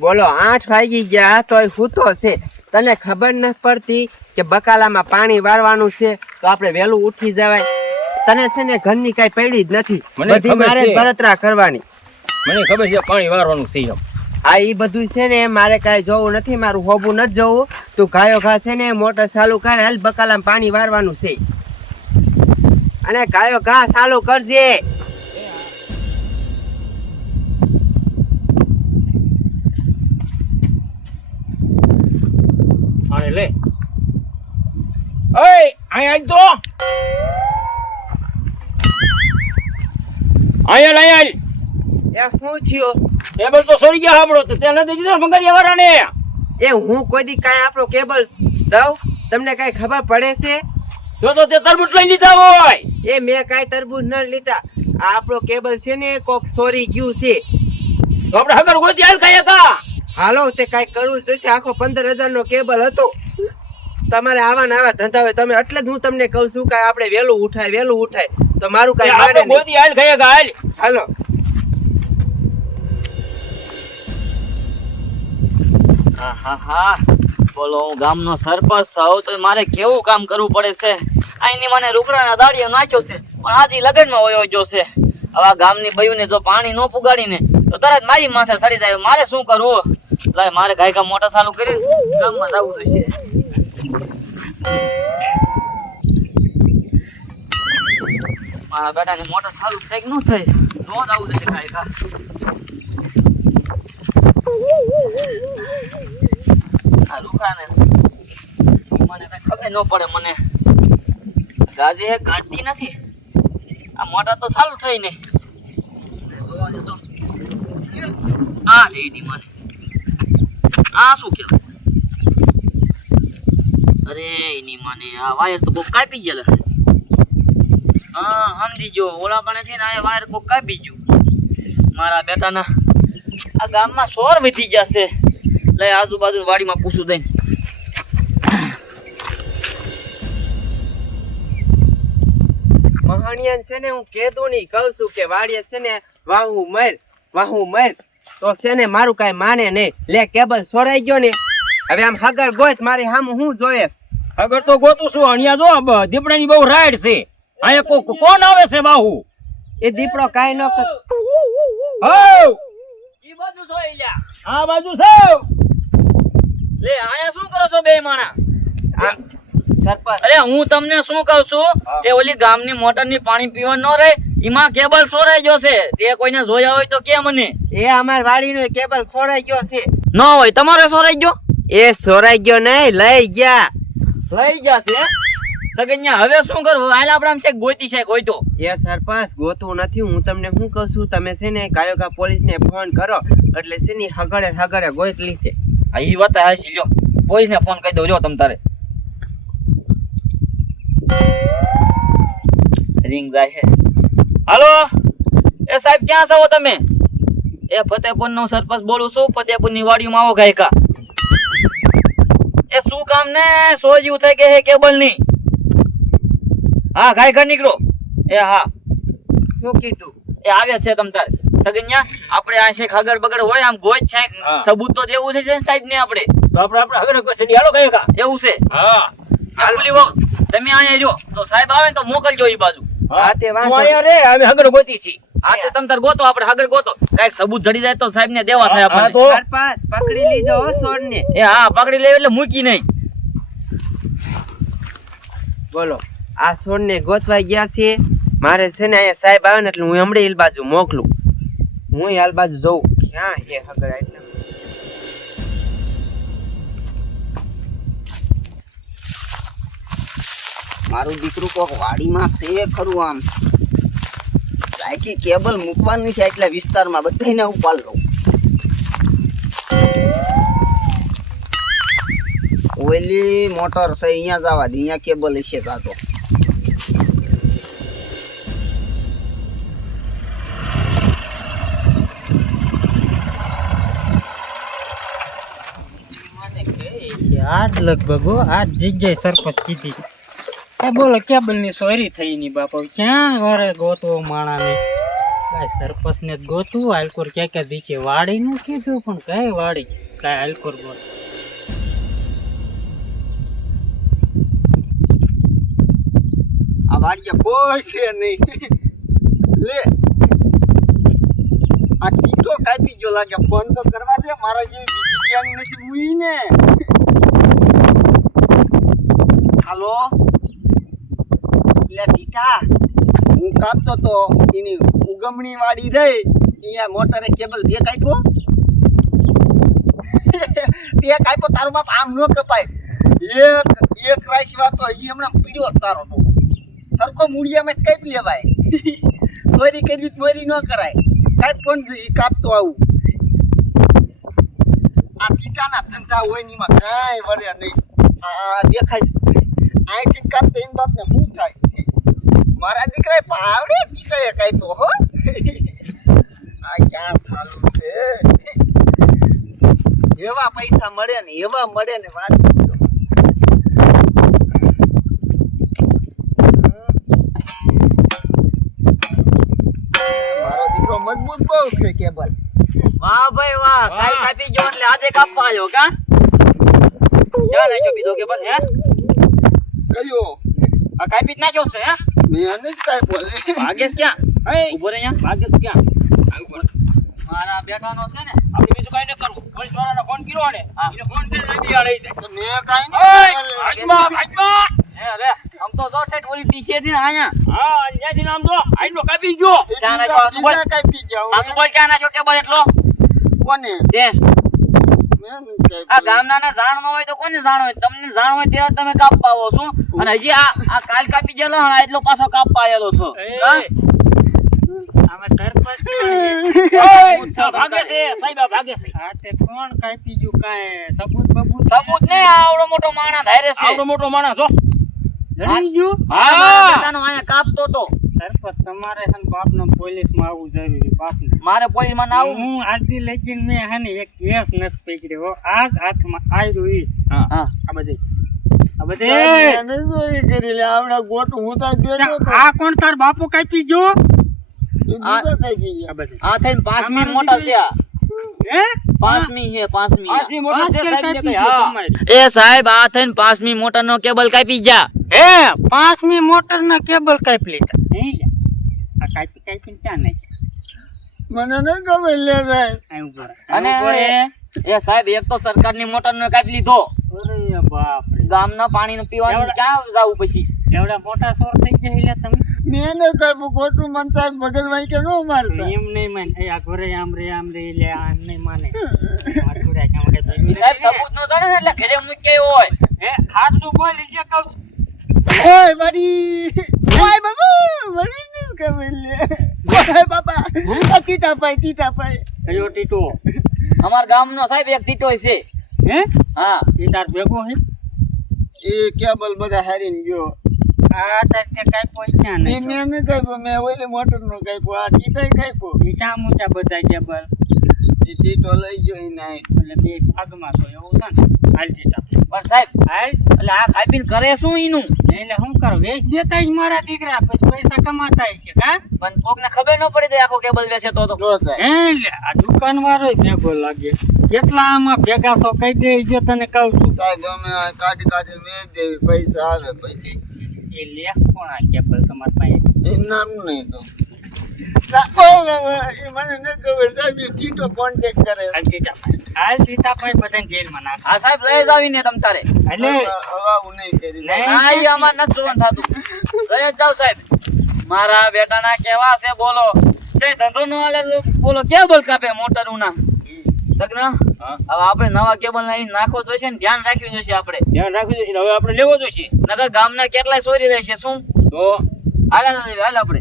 બોલો 8 વાગી ગયા તોય સૂતો છે. તને ખબર નથી પડતી કે બકાલામાં પાણી વાળવાનું છે તો આપણે વહેલું ઉઠી જવાય. તને છે ને ઘરની કઈ પડી જ નથી, બધી મારે જ બળતરા કરવાની. મને ખબર છે પાણી વાળવાનું છે એમ. આ ઈ બધું છે ને મારે કાંઈ જોવું નથી, મારું હોબું નથી જોવું. તું ગાયો ઘા છે ને મોટર ચાલુ કર, હાલ બકાલામાં પાણી વારવાનું છે. અને ગાયો ઘા ચાલુ કરજે. આને લે. ઓય આય આજ તો આય આય એ શું થયો? કેબલ તો સોરી ગયા આપણો તો તેને દઈ દીધો મંગારિયા વાળાને. એ હું કોઈ દી કાંઈ આપણો કેબલ દઉં? તમને કાંઈ ખબર પડે છે? જો તો તે તરબૂચ લઈ લીધા હોય. એ મેં કાંઈ તરબૂચ ન લીધા. આ આપણો કેબલ છે ને કોક સોરી ગયું છે. તો આપણે હગર ગોતી હાલ ખાયા કા. હાલો તે કાંઈ કરવું જોઈશે. આખો 15,000 નો કેબલ હતો. તમારે આવા ને આવા ધંધા હોય તમે, એટલે જ હું તમને કહું છું કે આપણે વહેલું ઉઠાય તો મારું કાંઈ માને નહીં. ગોતી હાલ ખાયા કા હાલ. હાલો. હા બોલો, હું ગામનો સરપંચ છું તો મારે કેવું કામ કરવું પડે છે. અહીંની મને રૂકડાના દાડિયો નાખ્યો છે પણ આજી લગનમાં વયો ગયો છે. હવે ગામની બયુને જો પાણી ન પુગાડીને તો તરત મારી માથે સડી જાય. મારે શું કરવું? લાય મારે ગાયકા મોટા ચાલુ કરી ગામમાં જવું જોઈશે. મારા બેટાની મોટર ચાલુ થઈ કે ન થઈ તો જ આવું જોઈશે ગાયકા. આ રૂકડાને મને કઈ ખબર ન પડે. મને ગાજે ગાજતી નથી. આ મોટર તો ચાલુ થઈ નહીં. જોવા દે તો આ લેડી મને આ શું કહેવાય? અરે એની મને આ વાયર તો કોક કાપી ગયેલા. હા સમજી જો, ઓલા પણ છે ને આ વાયર કોક કાપી ગયું. મારા બેટાના આ ગામમાં સોર વધી જશે. લઈ આજુબાજુ વાડીમાં પૂછું દઈને. મહાણિયાન છે ને હું કહેતો નહીં, કહું છું કે વાડીએ છે ને વાહું મર તો છે ને મારું કાંઈ માને નહીં. લે કેબલ સોરાઈ ગયો ને, હવે આમ હગર ગોત મારી સામે હું જોયેશ. હગર તો ગોતું છું. અહીંયા જો દીપડાની બહુ રાઈડ છે. અહીંયા કોણ આવે છે બાહુ? એ દીપડો કાંઈ ન કર. હો ઈ બાજુ જોઈ લ્યા. આ બાજુ છે. લે આયા શું કરો છો બે માણા? આમ સરપંચ અરે હું તમને શું કહું છું કે ઓલી ગામની મોટરની પાણી પીવા ન રહે એમાં કેબલ સોરાઈ ગયો છે. તે કોઈને જોયા હોય તો કે મને. એ અમાર વાડીનો કેબલ સોરાઈ ગયો છે. ન હોય તમારે સોરાઈ ગયો? એ સોરાઈ ગયો નહીં, લઈ ગયા. લઈ જશે સગન્યા. હવે શું કરવું? હાલ આપણે આમ છે ગોતી છે કોઈ તો. એ સરપંચ ગોતું નથી. હું તમને શું કહું છું, તમે છે ને ગાયોકા પોલીસને ફોન કરો એટલે છે ને હગડે ગોત લીશે. આ ઈ વાત હાસી લ્યો. પોલીસને ફોન કરી દો લ્યો તમ તારે. રિંગ જાય છે. હાલો એ સાહેબ ક્યાં છો તમે? એ ફતેપુરનો સરપંચ બોલું છું. ફતેપુરની વાડીમાં આવો ગાયકા. એ શું કામ ને સોજ્યું થઈ ગઈ હે કેબલ ની? હા ગાયકા નીકળો. એ હા શું કીધું? એ આવે છે તમ તારે. સગન્યા આપણે આ છે ખાગર બગડ હોય આમ ગોજ છે સબૂત તો દેવું છે સાહેબ ને આપણે. તો આપણે હગર કોઈ સડી હાલો ગાયકા. એવું છે? હા હાલ બોલી વાવ તમે અહીંયા રહ્યો તો સાહેબ આવે ને તો મોકલજો ઈ બાજુ. હા તે વાંધો અહીંયા રે અમે હગર ગોતી છી. હા તે તમ તાર ગોતો, આપણે હગર ગોતો. કાઈક સબૂત જડી જાય તો સાહેબ ને દેવા થાય હા, આપણે. તો સરપંચ પકડી લીજો હો સોરને. એ હા પકડી લે એટલે મૂકી નહીં. બોલો આ સોરને ગોતવા ગયા છે. મારે છે ને અહીંયા સાહેબ આવે ને એટલે હું હમણાં ઈ બાજુ મોકલું. હું હાલ બાજુ જોઉં ક્યાં હે હગર. એટલે મારું દીકરું કોક વાડીમાં છે ખરું. આમ સાયકી કેબલ મૂકવાની છે એટલે વિસ્તારમાં બધાને ઉપાડ લઉં. ઓલી મોટર છે અહીંયા જવા દે, અહીંયા કેબલ હશે જાતો. આજ લગભગ આજ જગ્યાએ સરપંચ કીધી. એ બોલો કેબલ ની સોરી થઈ ની બાપા, ક્યાં વારે ગોતવો માણા ને. કાંઈ સરપંચને જ ગોતું હાલકોર ક્યાં દીચે વાડીનું કીધું પણ કઈ વાડી કાંઈ હાલકોર ગોત આ વાડીએ કોઈ છે નહીં લે આ ટીટો કાપી ગયો લાગે ફોન તો કરવા દે મારા જેવી બીજી ગેંગ નથી મુઈ ને હાલો લે ટીટા હું કાપતો તો એની ઉગમણી વાડી રહી અહીંયા મોટરે કેબલ તે કાપ્યો તે કાપ્યો તારો બાપ આમ ન કપાય એક રાઈસ વાતો હજી હમણાં પીડ્યો તારો ડોહો સરખો મૂળિયામાં જ કાપી લેવાય ચોરી કરવી ચોરી ન કરાય કાંઈ ફોન કાપતો આવું આ ટીટાના ધંધા હોય ને એમાં કાંઈ વળે નહીં આ દેખાય અહીંથી કાપતો એમ બાપને શું થાય મારા દીકરાએ ભાવડે ટીટાએ કાપ્યો હો આ ક્યાં સારું છે એવા પૈસા મળે ને વાત પૂછો. મારો દીકરો મજબૂત બહુ છે કેબલ વાહ ભાઈ વાહ કાલ કાપી ગયો એટલે આજે કાપવા આવ્યો કા ચા નાખ્યો બીજો કે હે કયો આ કાપી જ નાખ્યો છે હે મેં જ કાંઈ બોલે ભાગેશ ક્યાં ઉભો રે અહીંયા ભાગેશ ક્યાં મારા બેટાનો છે ને આપણે બીજું કાંઈ ન કરવું પોલીસ વાળાને ફોન કર્યો ને એને ફોન કરીને લાવી આ લઈ જાય તો મેં કાંઈ ઓય નહીં ભાગમાં ભાગમાં હે રે આમ તો જો ઠેઠ ઓલી ટીશે થી આયા હા અહીંયાથી નામ જો આઈનો કાપી ગયો ચા નાખ્યો આસુ બોલ કાપી જાવ આસુ બોલ ચા નાખ્યો કેબલ એટલો કોને તે મેં આ ગામના ને જાણ ન હોય તો કોને જાણ હોય તમને જાણ હોય ત્યારે તમે કાપવા આવો છો અને હજી આ કાલ કાપી ગયેલો અને એટલો પાછો કાપવા આવેલો છો હા? આમાં સરપંચ ઓય ભાગે છે સાહેબ આ ભાગે છે હા તે કોણ કાપી ગયું કાંઈ સબૂત બબૂત સબૂત ને આવડો મોટો માણસ ધારે છે આવડો મોટો માણસ હો જડી ગયું મારા બેટાનો અહીંયા કાપતો તો સરપંચ તમારે છે ને બાપનો પોલીસમાં આવવું જરૂરી બાપને મારે પોલીસમાં ના આવું હું આજથી લગીને મેં હે ને એક કેસ નથી પકડ્યો આજ હાથમાં આવ્યું ઈ હા આ બધે મેં ચોરી કરી લે આવડા ગોટું હું તાર બેઠો તો આ કોણ તાર બાપુ કાપી ગયો એ બીજો કાપી ગયો આ બધે આ થઈને પાંચમી મોટર છે આ હે પાંચમી છે પાંચમી આ. પાંચમી મોટર છે સાહેબ ને કઈ ગયો હા તમારે. એ સાહેબ આ થઈને પાંચમી મોટર નો કેબલ કાપી જા હે 5મી મોટરના કેબલ કાપી લીધા નહીં લે. આ કાપીને ક્યાં નાખ્યા મને ન ગમે લે સાહેબ અહીં ઉભો રહે. અને અહીં ઉભો રહે. એ સાહેબ એક તો સરકારની મોટર નો કાપી લીધો અરે બાપ રે ગામના પાણી પીવાનું ક્યાં જાવું પછી એવડા મોટા સોર થઈ ગયા લે તમે મેં ન કાપ્યું ગોટું મન સાહેબ બગલમાં કે ન મારતા એમ નહીં માને એ આ ઘરે આમ રે લે આમ નહીં માને માથું રે કામ કે તો સાહેબ સબૂત નો જાણે ને એટલે ઘરે મૂકે હોય હે હાચું બોલ જે કહું છું. ઓય મારી ઓય બાબા મારી ન ગમે લે ઓય બાબા આ ટીટા પાઈ કયો ટીટો અમાર ગામનો સાહેબ એક ટીટો છે હે હા એ તાર ભેગો હે એ કેબલ બધા હારીને ગયો આ તાર તે કાઈ કોઈ ક્યાં એ નહીં મેં ન કાપ્યો મેં ઓલી મોટર નો કાપ્યો આ ટીટાઈ કાપ્યો ઈશા મૂચા બધા કેબલ એ ટીટો લઈ ગયો એને એટલે બે ભાગમાં છો એવું છે ને હાલ ટીટા પણ સાહેબ હાલ એટલે આ કાપીને કરે શું ઈનું એટલે શું કરો વેચ દેતા જ મારા દીકરા પછી પૈસા કમાતા હશે કા પણ કોકને ખબર ન પડી દે આખો કેબલ વેચે તો જો સાહેબ એટલે આ દુકાન વાળો ભેગો લાગે કેટલા આમાં ભેગા છો કઈ દે જો તને કહું છું સાહેબ અમે આ કાઢી વેચ દેવી પૈસા આવે પછી એ લે કોણ આ કેબલ તમારા પાસે એ નામ નહીં તો એ મને ન ખબર સાહેબ એ ટીટો કોન્ટેક્ટ કરે હાલ ટીટા પાસે બધાને જેલમાં નાખ આ સાહેબ લઈ જાવીને તમ તારે એટલે હવાવું નહીં કરી નહીં. આ ઈ અમાર નથી જોવાનું થાતું લઈ જ જાવ સાહેબ મારા બેટાના કેવા છે બોલો છે ધંધો નો હાલે તો બોલો કેબલ કાપે મોટર ઉના સગના હવે આપણે નવા કેબલ લાવીને નાખવો તો છે ને ધ્યાન રાખ્યું જશે આપણે ધ્યાન રાખવું જોઈએ હવે આપણે લેવો જોઈએ નકર ગામના કેટલાય ચોરી રહેશે શું તો હાલ આપણે